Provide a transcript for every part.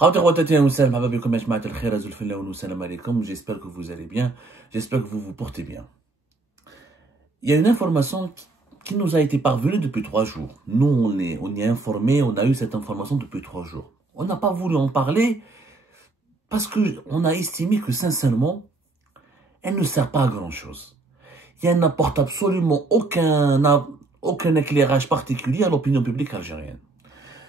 J'espère que vous allez bien, j'espère que vous vous portez bien. Il y a une information qui nous a été parvenue depuis 3 jours. Nous, on est informés, on a eu cette information depuis 3 jours. On n'a pas voulu en parler parce qu'on a estimé que sincèrement, elle ne sert pas à grand chose. Elle n'apporte absolument aucun éclairage particulier à l'opinion publique algérienne.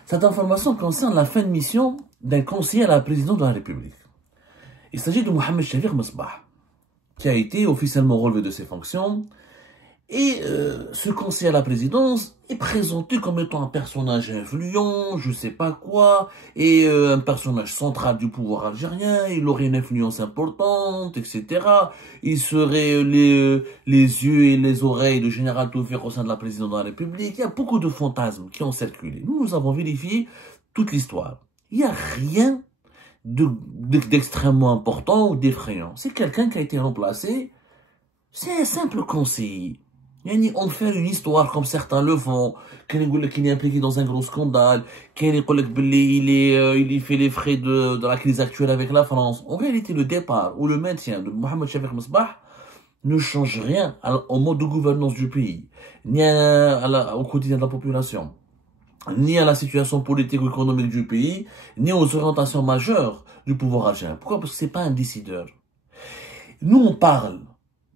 Cette information concerne la fin de mission d'un conseiller à la présidence de la République. Il s'agit de Mohamed Chafik Mesbah, qui a été officiellement relevé de ses fonctions. Et ce conseiller à la présidence est présenté comme étant un personnage influent, je sais pas quoi, et un personnage central du pouvoir algérien, il aurait une influence importante, etc. Il serait les yeux et les oreilles de Général Toufik au sein de la présidence de la République. Il y a beaucoup de fantasmes qui ont circulé. Nous avons vérifié toute l'histoire. Il n'y a rien d'extrêmement important ou d'effrayant. C'est quelqu'un qui a été remplacé, c'est un simple conseiller. On fait une histoire comme certains le font, qu'il est impliqué dans un gros scandale, qu'il fait les frais de la crise actuelle avec la France. En réalité, le départ ou le maintien de Mohamed Chafik Mesbah ne change rien au mode de gouvernance du pays, ni au quotidien de la population, ni à la situation politique ou économique du pays, ni aux orientations majeures du pouvoir algérien. Pourquoi? Parce que c'est pas un décideur. Nous, on parle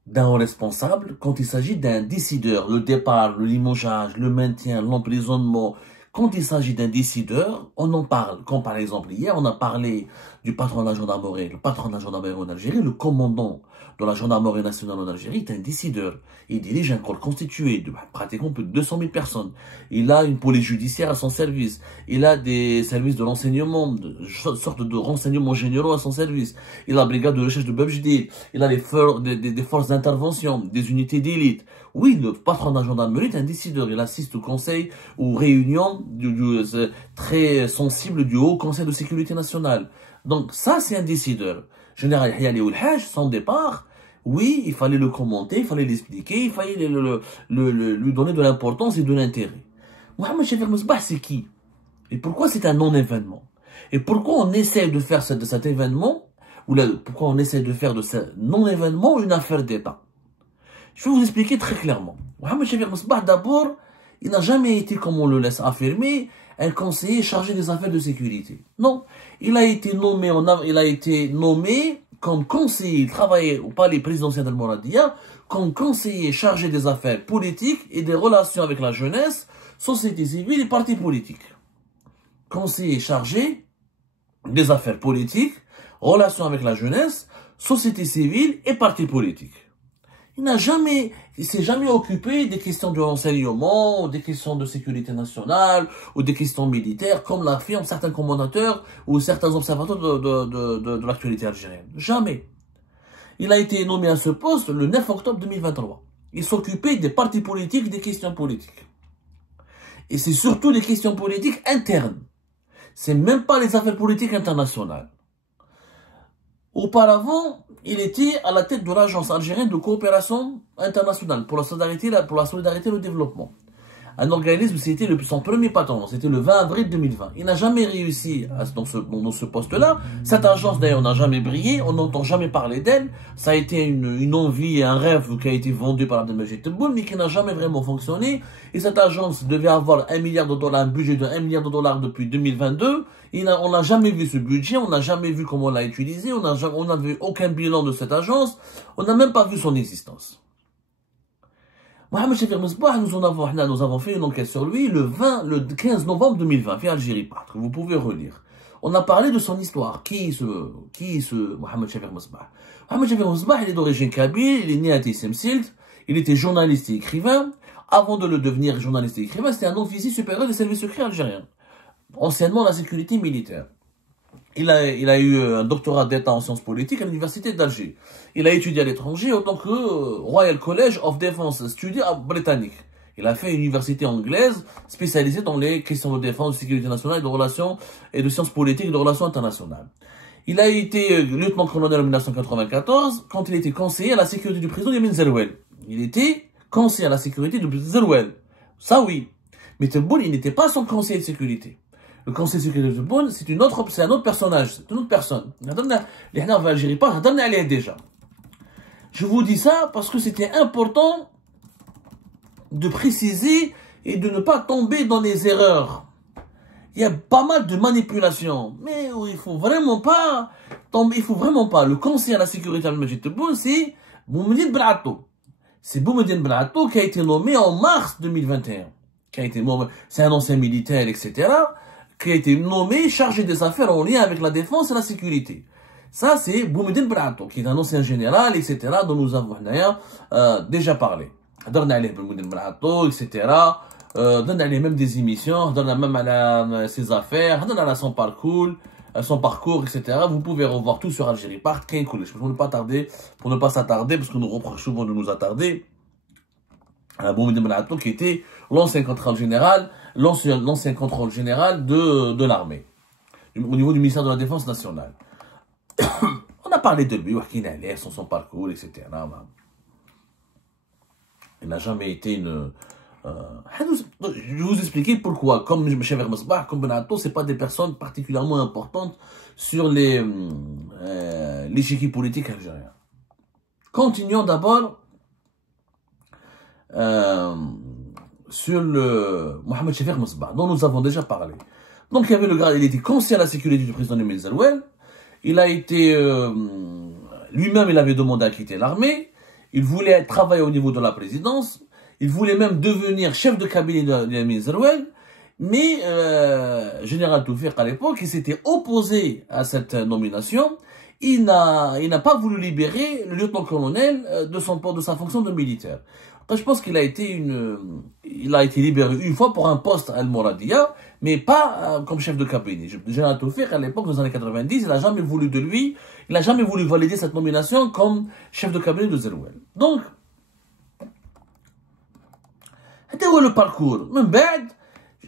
d'un responsable quand il s'agit d'un décideur. Le départ, le limogeage, le maintien, l'emprisonnement. Quand il s'agit d'un décideur, on en parle. Comme par exemple hier, on a parlé du patron de la gendarmerie. Le patron de la gendarmerie en Algérie, le commandant de la gendarmerie nationale en Algérie est un décideur. Il dirige un corps constitué de pratiquement plus de 200 000 personnes. Il a une police judiciaire à son service. Il a des services de renseignement, de sorte de renseignements généraux à son service. Il a la brigade de recherche de Bebjdid. Il a des forces d'intervention, des unités d'élite. Oui, le patron de la gendarmerie est un décideur. Il assiste au conseil, aux réunions très sensibles du Haut Conseil de sécurité nationale. Donc ça, c'est un décideur. Général Yahya Oulhaj, son départ, oui, il fallait le commenter, il fallait l'expliquer, il fallait lui donner de l'importance et de l'intérêt. Mohamed Chafik Mesbah, c'est qui? Et pourquoi c'est un non-événement? Et pourquoi on essaie de faire de cet événement, pourquoi on essaie de faire de ce non-événement une affaire d'État? Je vais vous expliquer très clairement. Mohamed Chafik Mesbah, d'abord, il n'a jamais été, comme on le laisse affirmer, un conseiller chargé des affaires de sécurité. Non, il a été nommé comme conseiller, il travaillait au palais présidentiel d'Al-Mouradia, comme conseiller chargé des affaires politiques et des relations avec la jeunesse, société civile et partis politiques. Conseiller chargé des affaires politiques, relations avec la jeunesse, société civile et partis politiques. Il s'est jamais occupé des questions de renseignement, ou des questions de sécurité nationale, ou des questions militaires, comme l'affirment certains commentateurs ou certains observateurs de l'actualité algérienne. Jamais. Il a été nommé à ce poste le 9 octobre 2023. Il s'occupait des partis politiques, des questions politiques. Et c'est surtout des questions politiques internes. C'est même pas les affaires politiques internationales. Auparavant, il était à la tête de l'Agence algérienne de coopération internationale pour la solidarité et le développement. Un organisme, c'était son premier patron, c'était le 20 avril 2020. Il n'a jamais réussi dans ce poste-là. Cette agence, d'ailleurs, n'a jamais brillé, on n'entend jamais parler d'elle. Ça a été une envie et un rêve qui a été vendu par Abdelmajid Tebboune, mais qui n'a jamais vraiment fonctionné. Et cette agence devait avoir $1 milliard, un budget de $1 milliard depuis 2022. On n'a jamais vu ce budget, on n'a jamais vu comment on l'a utilisé, on n'a vu aucun bilan de cette agence, on n'a même pas vu son existence. Mohamed Chafik Mesbah, nous avons fait une enquête sur lui le 15 novembre 2020, fait Algérie, vous pouvez relire. On a parlé de son histoire. Qui est ce Mohamed Chafik Mesbah? Mohamed Chafik Mesbah, il est d'origine kabyle, il est né à Tissemsilt, il était journaliste et écrivain. Avant de le devenir journaliste et écrivain, c'était un officier supérieur des services secrets algériens. Anciennement la sécurité militaire. Il a eu un doctorat d'État en sciences politiques à l'université d'Alger. Il a étudié à l'étranger en tant que Royal College of Defense Studies britannique. Il a fait une université anglaise spécialisée dans les questions de défense, de sécurité nationale, de relations et de sciences politiques et de relations internationales. Il a été lieutenant-colonel en 1994 quand il était conseiller à la sécurité du président Yamin Zerouel. Il était conseiller à la sécurité du président Zerouel. Ça oui. Mais Tebboune, il n'était pas son conseiller de sécurité. Le conseil de sécurité de Bonn, c'est un autre personnage, c'est une autre personne. Les Hna en Algérie pas, déjà. Je vous dis ça parce que c'était important de préciser et de ne pas tomber dans les erreurs. Il y a pas mal de manipulations, mais il faut vraiment pas tomber, il faut vraiment pas. Le conseil à la sécurité al-Majid Tebboune, c'est Boumediene Benattou. C'est Boumediene Benattou qui a été nommé en mars 2021. C'est un ancien militaire, etc., qui a été nommé chargé des affaires en lien avec la défense et la sécurité. Ça, c'est Boumediene Benattou, qui est un ancien général, etc., dont nous avons déjà parlé. Darna alayh Boumediene Benattou, etc., donne à même des émissions, donne même à ses affaires, donne à son parcours, etc. Vous pouvez revoir tout sur Algérie Part, pour ne pas s'attarder, parce qu'on nous reproche souvent de nous attarder. Boumediene Benattou, qui était l'ancien contrôle général de l'armée, au niveau du ministère de la Défense nationale. On a parlé de lui, son parcours, etc. Il n'a jamais été une... je vais vous expliquer pourquoi. Comme Cheikh Masbah, comme Benattou, ce n'est pas des personnes particulièrement importantes sur l'échiquier politique algérien. Continuons d'abord sur le Mohamed Cheikh Masbah, dont nous avons déjà parlé. Donc il y avait le grade, il était conseiller à la sécurité du président Emile Zerouel. Il a été lui-même, il avait demandé à quitter l'armée. Il voulait travailler au niveau de la présidence. Il voulait même devenir chef de cabinet d'Emile Zerouel. Mais Général Toufik à l'époque, il s'était opposé à cette nomination. Il n'a pas voulu libérer le lieutenant-colonel de sa fonction de militaire. Je pense qu'il a été libéré une fois pour un poste à Al-Mouradia, mais pas comme chef de cabinet. Général Toufik, à l'époque, dans les années 90, il n'a jamais voulu de lui, il n'a jamais voulu valider cette nomination comme chef de cabinet de Zerouel. Donc, c'était où le parcours? Même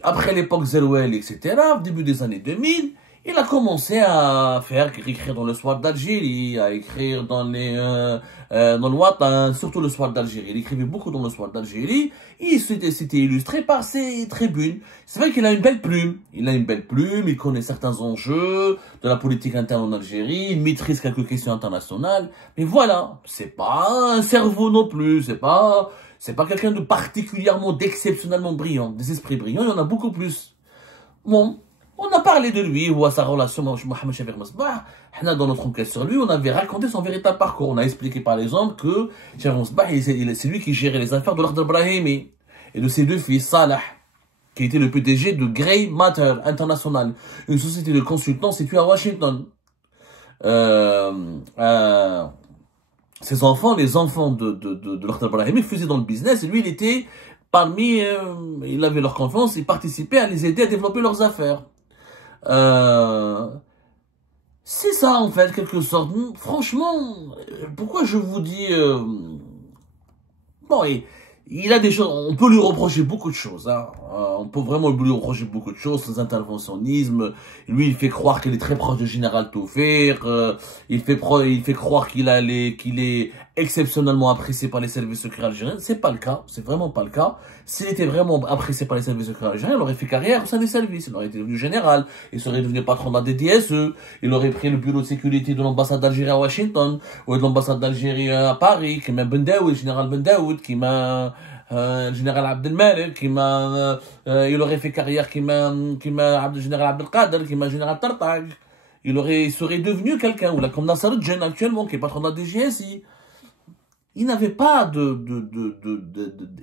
après l'époque Zerouel, etc., au début des années 2000, il a commencé à écrire dans le soir d'Algérie, à écrire dans le Watan, surtout le soir d'Algérie. Il écrivait beaucoup dans le soir d'Algérie. Il s'était illustré par ses tribunes. C'est vrai qu'il a une belle plume. Il connaît certains enjeux de la politique interne en Algérie. Il maîtrise quelques questions internationales. Mais voilà, c'est pas un cerveau non plus. C'est pas quelqu'un de particulièrement, d'exceptionnellement brillant. Des esprits brillants, il y en a beaucoup plus. Bon. On a parlé de lui, ou à sa relation avec Mohamed Cheikh Masbah. Dans notre enquête sur lui, on avait raconté son véritable parcours. On a expliqué par exemple que Cheikh Masbah, c'est lui qui gérait les affaires de l'ordre Brahimi et de ses deux fils, Salah, qui était le PDG de Grey Matter International, une société de consultants située à Washington. Ses enfants, les enfants de l'ordre Brahimi, faisaient dans le business et lui, il était il avait leur confiance, il participait à les aider à développer leurs affaires. C'est ça en fait, quelque sorte. Franchement, pourquoi je vous dis... Bon, il a des choses, on peut lui reprocher beaucoup de choses. Hein. On peut vraiment lui reprocher beaucoup de choses, son interventionnisme. Lui, il fait croire qu'il est très proche de Général Toufik. Il fait croire qu'il est exceptionnellement apprécié par les services secrets algériens. C'est pas le cas, c'est vraiment pas le cas. S'il était vraiment apprécié par les services secrets algériens, il aurait fait carrière au sein des services. Il aurait été devenu général. Il serait devenu patron de la DDSE. Il aurait pris le bureau de sécurité de l'ambassade d'Algérie à Washington, ou de l'ambassade d'Algérie à Paris, qui m'a Bendaoud, le général Bendaoud, qui m'a le général Abdelmalek, qui m'a il aurait fait carrière qui m'a le général Abdelkader, qui m'a général Tartag. Il serait devenu quelqu'un, ou là comme Nasser Djen actuellement, qui est patron de la DGSI. Il n'avait pas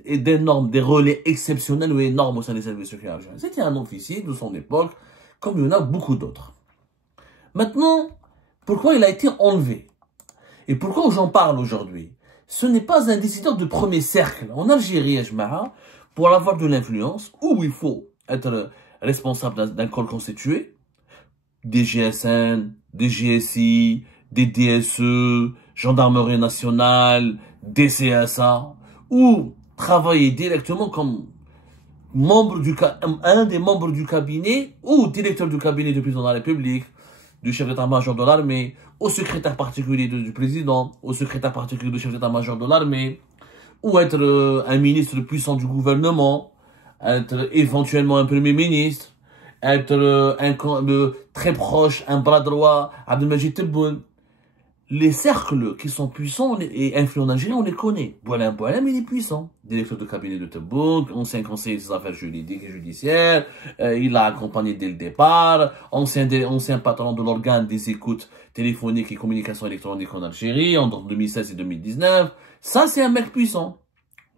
d'énormes, des relais exceptionnels ou énormes au sein des services secrets algériens. C'était un officier de son époque, comme il y en a beaucoup d'autres. Maintenant, pourquoi il a été enlevé? Et pourquoi j'en parle aujourd'hui? Ce n'est pas un décideur de premier cercle. En Algérie, pour avoir de l'influence, où il faut être responsable d'un corps constitué, des GSN, des GSI, des DSE, Gendarmerie nationale, des CSA, ou travailler directement comme un des membres du cabinet, ou directeur du cabinet du président de la République, du chef d'état-major de l'armée, au secrétaire particulier du président, au secrétaire particulier du chef d'état-major de l'armée, ou être un ministre puissant du gouvernement, être éventuellement un premier ministre, être très proche, un bras droit, Abdelmajid Tebboune. Les cercles qui sont puissants et influents en Algérie, on les connaît. Boualem, il est puissant. Directeur de cabinet de Tebboune, ancien conseiller des affaires juridiques et judiciaires, il l'a accompagné dès le départ, ancien patron de l'organe des écoutes téléphoniques et communications électroniques en Algérie, entre 2016 et 2019. Ça, c'est un mec puissant.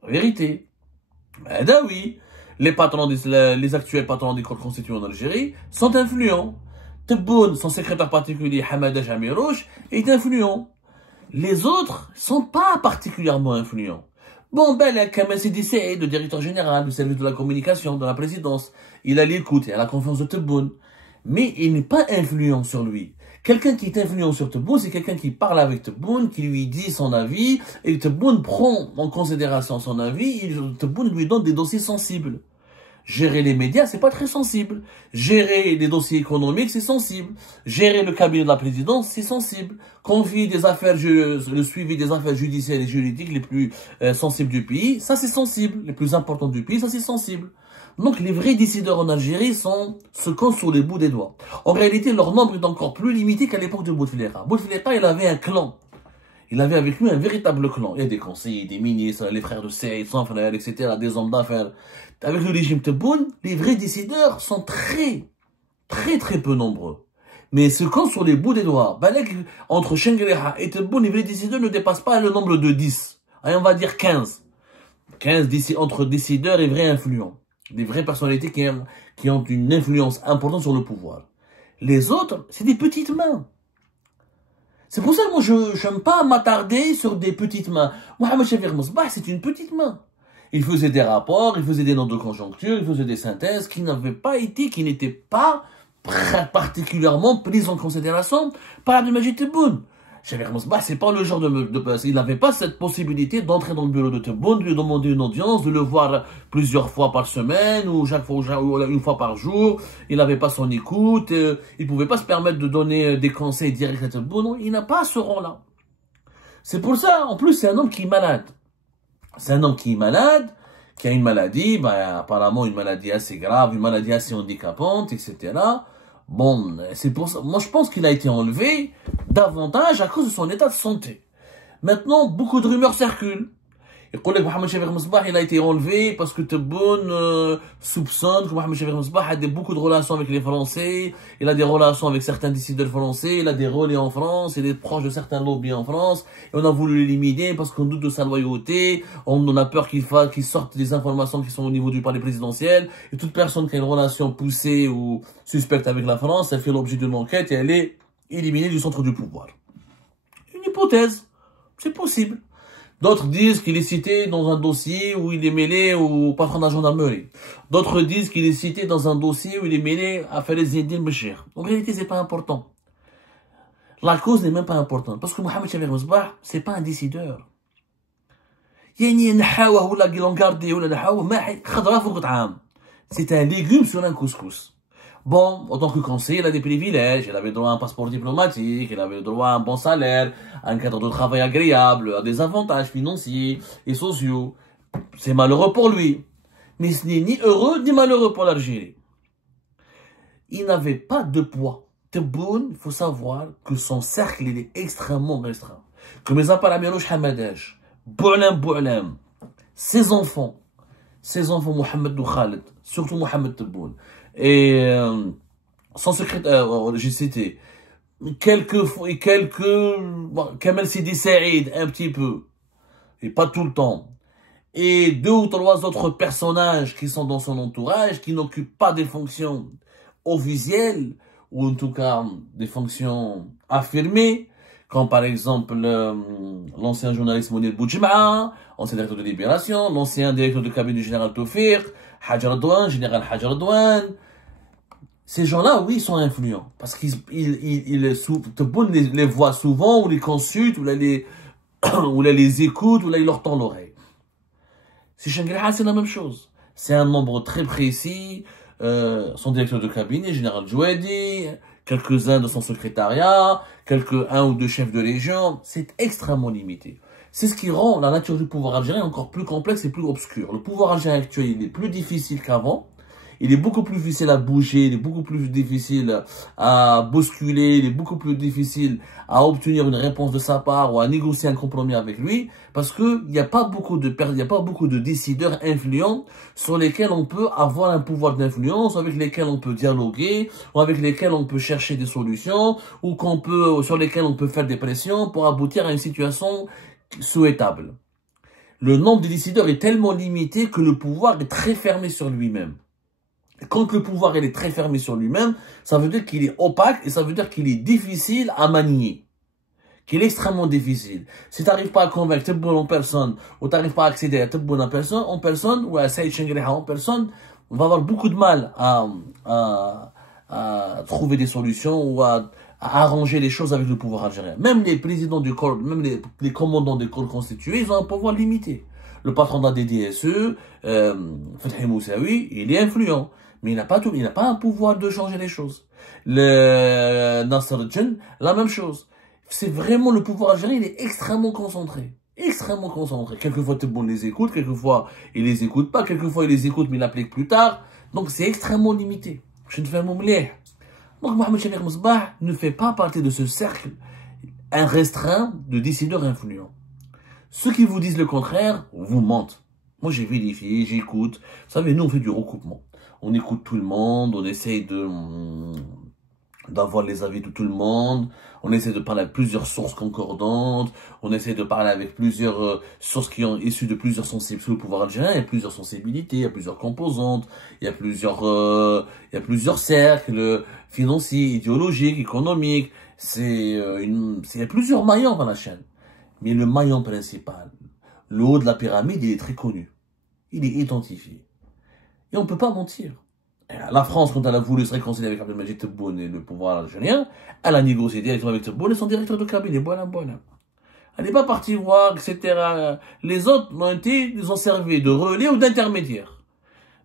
Vérité. Eh ben oui. Les actuels patrons des corps constitués en Algérie sont influents. Tebboune, son secrétaire particulier, Hamada Jamirouche, est influent. Les autres sont pas particulièrement influents. Bon, ben, la Kamal Sidi Saïd, le directeur général du service de la communication de la présidence, il a l'écoute et a la confiance de Tebboune. Mais il n'est pas influent sur lui. Quelqu'un qui est influent sur Tebboune, c'est quelqu'un qui parle avec Tebboune, qui lui dit son avis, et Tebboune prend en considération son avis, et Tebboune lui donne des dossiers sensibles. Gérer les médias, c'est pas très sensible. Gérer les dossiers économiques, c'est sensible. Gérer le cabinet de la présidence, c'est sensible. Confier le suivi des affaires judiciaires et juridiques les plus sensibles du pays, ça c'est sensible. Les plus importants du pays, ça c'est sensible. Donc les vrais décideurs en Algérie se comptent sur les bouts des doigts. En réalité, leur nombre est encore plus limité qu'à l'époque de Bouteflika. Bouteflika, il avait un clan. Il avait avec lui un véritable clan. Il y a des conseillers, des ministres, les frères de Saïd, son frère, etc., des hommes d'affaires. Avec le régime Tebboune, les vrais décideurs sont très peu nombreux. Mais ce compte sur les bouts des doigts. Entre Chengueleha et Tebboune, les vrais décideurs ne dépassent pas le nombre de 10. Allez, on va dire 15. 15 entre décideurs et vrais influents. Des vraies personnalités qui ont une influence importante sur le pouvoir. Les autres, c'est des petites mains. C'est pour ça que moi, je n'aime pas m'attarder sur des petites mains. Mohamed Chafik Mosbah, c'est une petite main. Il faisait des rapports, il faisait des notes de conjoncture, il faisait des synthèses qui n'étaient pas particulièrement prises en considération par Abdelmajid Tebboune. Chafik Mosbah, c'est pas le genre il n'avait pas cette possibilité d'entrer dans le bureau de Tebboune, de lui demander une audience, de le voir plusieurs fois par semaine, ou une fois par jour. Il n'avait pas son écoute, il pouvait pas se permettre de donner des conseils directs à Tebboune. Non, il n'a pas ce rang-là. C'est pour ça, en plus, c'est un homme qui est malade. C'est un homme qui est malade, qui a une maladie, apparemment une maladie assez grave, une maladie assez handicapante, etc. Bon, c'est pour ça. Moi, je pense qu'il a été enlevé davantage à cause de son état de santé. Maintenant, beaucoup de rumeurs circulent. Et que Mohamed Chafik Mosbah, il a été enlevé parce que Tebboune soupçonne que Mohamed Chafik Mosbah a beaucoup de relations avec les Français. Il a des relations avec certains décideurs français. Il a des relais en France. Il est proche de certains lobbies en France. Et on a voulu l'éliminer parce qu'on doute de sa loyauté. On a peur qu'il sorte des informations qui sont au niveau du palais présidentiel. Et toute personne qui a une relation poussée ou suspecte avec la France, elle fait l'objet d'une enquête et elle est éliminée du centre du pouvoir. Une hypothèse. C'est possible. D'autres disent qu'il est cité dans un dossier où il est mêlé au patron de la gendarmerie. D'autres disent qu'il est cité dans un dossier où il est mêlé à Farid Zine Béchir. En réalité, c'est pas important. La cause n'est même pas importante. Parce que Mohamed Chafik Mosbah, c'est pas un décideur. C'est un légume sur un couscous. Bon, en tant que conseiller, il a des privilèges. Il avait droit à un passeport diplomatique, il avait droit à un bon salaire, à un cadre de travail agréable, à des avantages financiers et sociaux. C'est malheureux pour lui. Mais ce n'est ni heureux ni malheureux pour l'Algérie. Il n'avait pas de poids. Tebboune, il faut savoir que son cercle, il est extrêmement restreint. Que mes Mirouche Hamadej, Boualem, ses enfants, Mohamed ou Khaled, surtout Mohamed Tebboune, et son secrétaire, j'ai cité, Kamal Sidi Saïd, un petit peu, et pas tout le temps, et 2 ou 3 autres personnages qui sont dans son entourage, qui n'occupent pas des fonctions officielles, ou en tout cas des fonctions affirmées, comme par exemple l'ancien journaliste Mounir Boudjema, ancien directeur de Libération, l'ancien directeur de cabinet du général Tawfiq, général Hajar Douane. Ces gens-là, oui, ils sont influents. Parce Tebboune les voit souvent, ou les consulte, ou les écoute, ou là, il leur tend l'oreille. Si Chengueleha, c'est la même chose. C'est un nombre très précis. Son directeur de cabinet, général Jouadi, quelques-uns de son secrétariat, un ou 2 chefs de légion. C'est extrêmement limité. C'est ce qui rend la nature du pouvoir algérien encore plus complexe et plus obscure. Le pouvoir algérien actuel, il est plus difficile qu'avant. il est beaucoup plus difficile à bouger, il est beaucoup plus difficile à bousculer, il est beaucoup plus difficile à obtenir une réponse de sa part ou à négocier un compromis avec lui, parce que il n'y a pas beaucoup de décideurs influents sur lesquels on peut avoir un pouvoir d'influence, avec lesquels on peut dialoguer, ou avec lesquels on peut chercher des solutions, ou sur lesquels on peut faire des pressions pour aboutir à une situation souhaitable. Le nombre de décideurs est tellement limité que le pouvoir est très fermé sur lui-même. Quand le pouvoir est très fermé sur lui-même, ça veut dire qu'il est opaque et ça veut dire qu'il est difficile à manier. Qu'il est extrêmement difficile. Si tu n'arrives pas à convaincre toute bonne personne, ou tu n'arrives pas à accéder à toute bonne personne, ou à Saïd Chengriha en personne, on va avoir beaucoup de mal à trouver des solutions ou à arranger les choses avec le pouvoir algérien. Même les présidents du corps, même les commandants des corps constitués, ils ont un pouvoir limité. Le patron de la DDSE, Fethi Moussaoui, il est influent. Mais il n'a pas un pouvoir de changer les choses. Le Nasser Djen, la même chose. C'est vraiment le pouvoir algérien, il est extrêmement concentré. Extrêmement concentré. Quelquefois, Tebboune les écoute, quelquefois, il les écoute pas, quelquefois, il les écoute, mais il l'applique plus tard. Donc, c'est extrêmement limité. Je ne fais mon mleh. Donc, Mohamed Chafik Mosbah ne fait pas partie de ce cercle restreint de décideurs influents. Ceux qui vous disent le contraire, vous mentent. Moi, j'ai vérifié, j'écoute. Vous savez, nous, on fait du recoupement. On écoute tout le monde, on essaye d'avoir les avis de tout le monde, on essaie de parler avec plusieurs sources concordantes, on essaie de parler avec plusieurs sources qui ont issues de plusieurs sensibilités. Sous le pouvoir algérien, il y a plusieurs sensibilités, il y a plusieurs composantes, il y a plusieurs cercles financiers, idéologiques, économiques. Il y a plusieurs maillons dans la chaîne. Mais le maillon principal, le haut de la pyramide, il est très connu. Il est identifié. Et on ne peut pas mentir. La France, quand elle a voulu se réconcilier avec Abdelmajid Tebboune et le pouvoir algérien, elle a négocié directement avec Tebboune et son directeur de cabinet, voilà. Elle n'est pas partie voir, etc. Les autres ils ont servi de relais ou d'intermédiaires.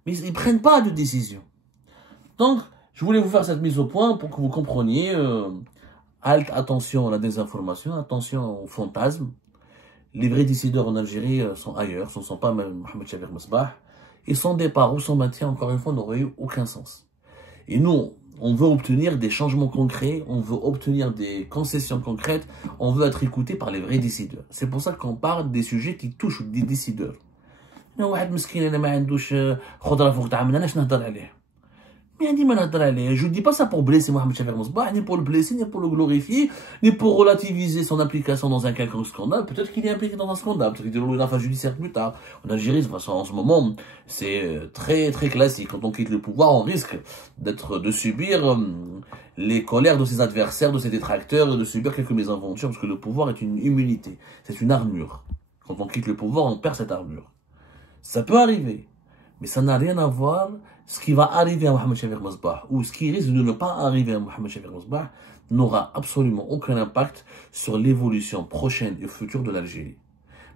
Mais ils ne prennent pas de décision. Donc, je voulais vous faire cette mise au point pour que vous compreniez, attention à la désinformation, attention aux fantasmes. Les vrais décideurs en Algérie sont ailleurs, ce ne sont pas même Mohamed Chafik Mosbah. Et son départ ou son maintien, encore une fois, n'aurait eu aucun sens. Et nous, on veut obtenir des changements concrets, on veut obtenir des concessions concrètes, on veut être écouté par les vrais décideurs. C'est pour ça qu'on parle des sujets qui touchent des décideurs. Je ne dis pas ça pour blesser Mohamed Chafik Mosbah, ni pour le blesser, ni pour le glorifier, ni pour relativiser son implication dans un quelconque scandale. Peut-être qu'il est impliqué dans un scandale, peut-être qu'il est dans une affaire judiciaire plus tard. En Algérie, de toute façon, en ce moment, c'est très très classique. Quand on quitte le pouvoir, on risque de subir les colères de ses adversaires, de ses détracteurs, et de subir quelques mésaventures, parce que le pouvoir est une immunité, c'est une armure. Quand on quitte le pouvoir, on perd cette armure. Ça peut arriver, mais ça n'a rien à voir. Ce qui va arriver à Mohamed Chafik Mosbah ou ce qui risque de ne pas arriver à Mohamed Chafik Mosbah n'aura absolument aucun impact sur l'évolution prochaine et future de l'Algérie.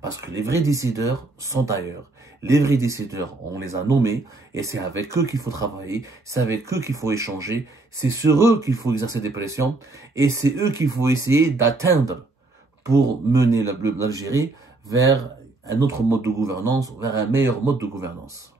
Parce que les vrais décideurs sont ailleurs. Les vrais décideurs, on les a nommés et c'est avec eux qu'il faut travailler, c'est avec eux qu'il faut échanger, c'est sur eux qu'il faut exercer des pressions et c'est eux qu'il faut essayer d'atteindre pour mener l'Algérie vers un autre mode de gouvernance, vers un meilleur mode de gouvernance.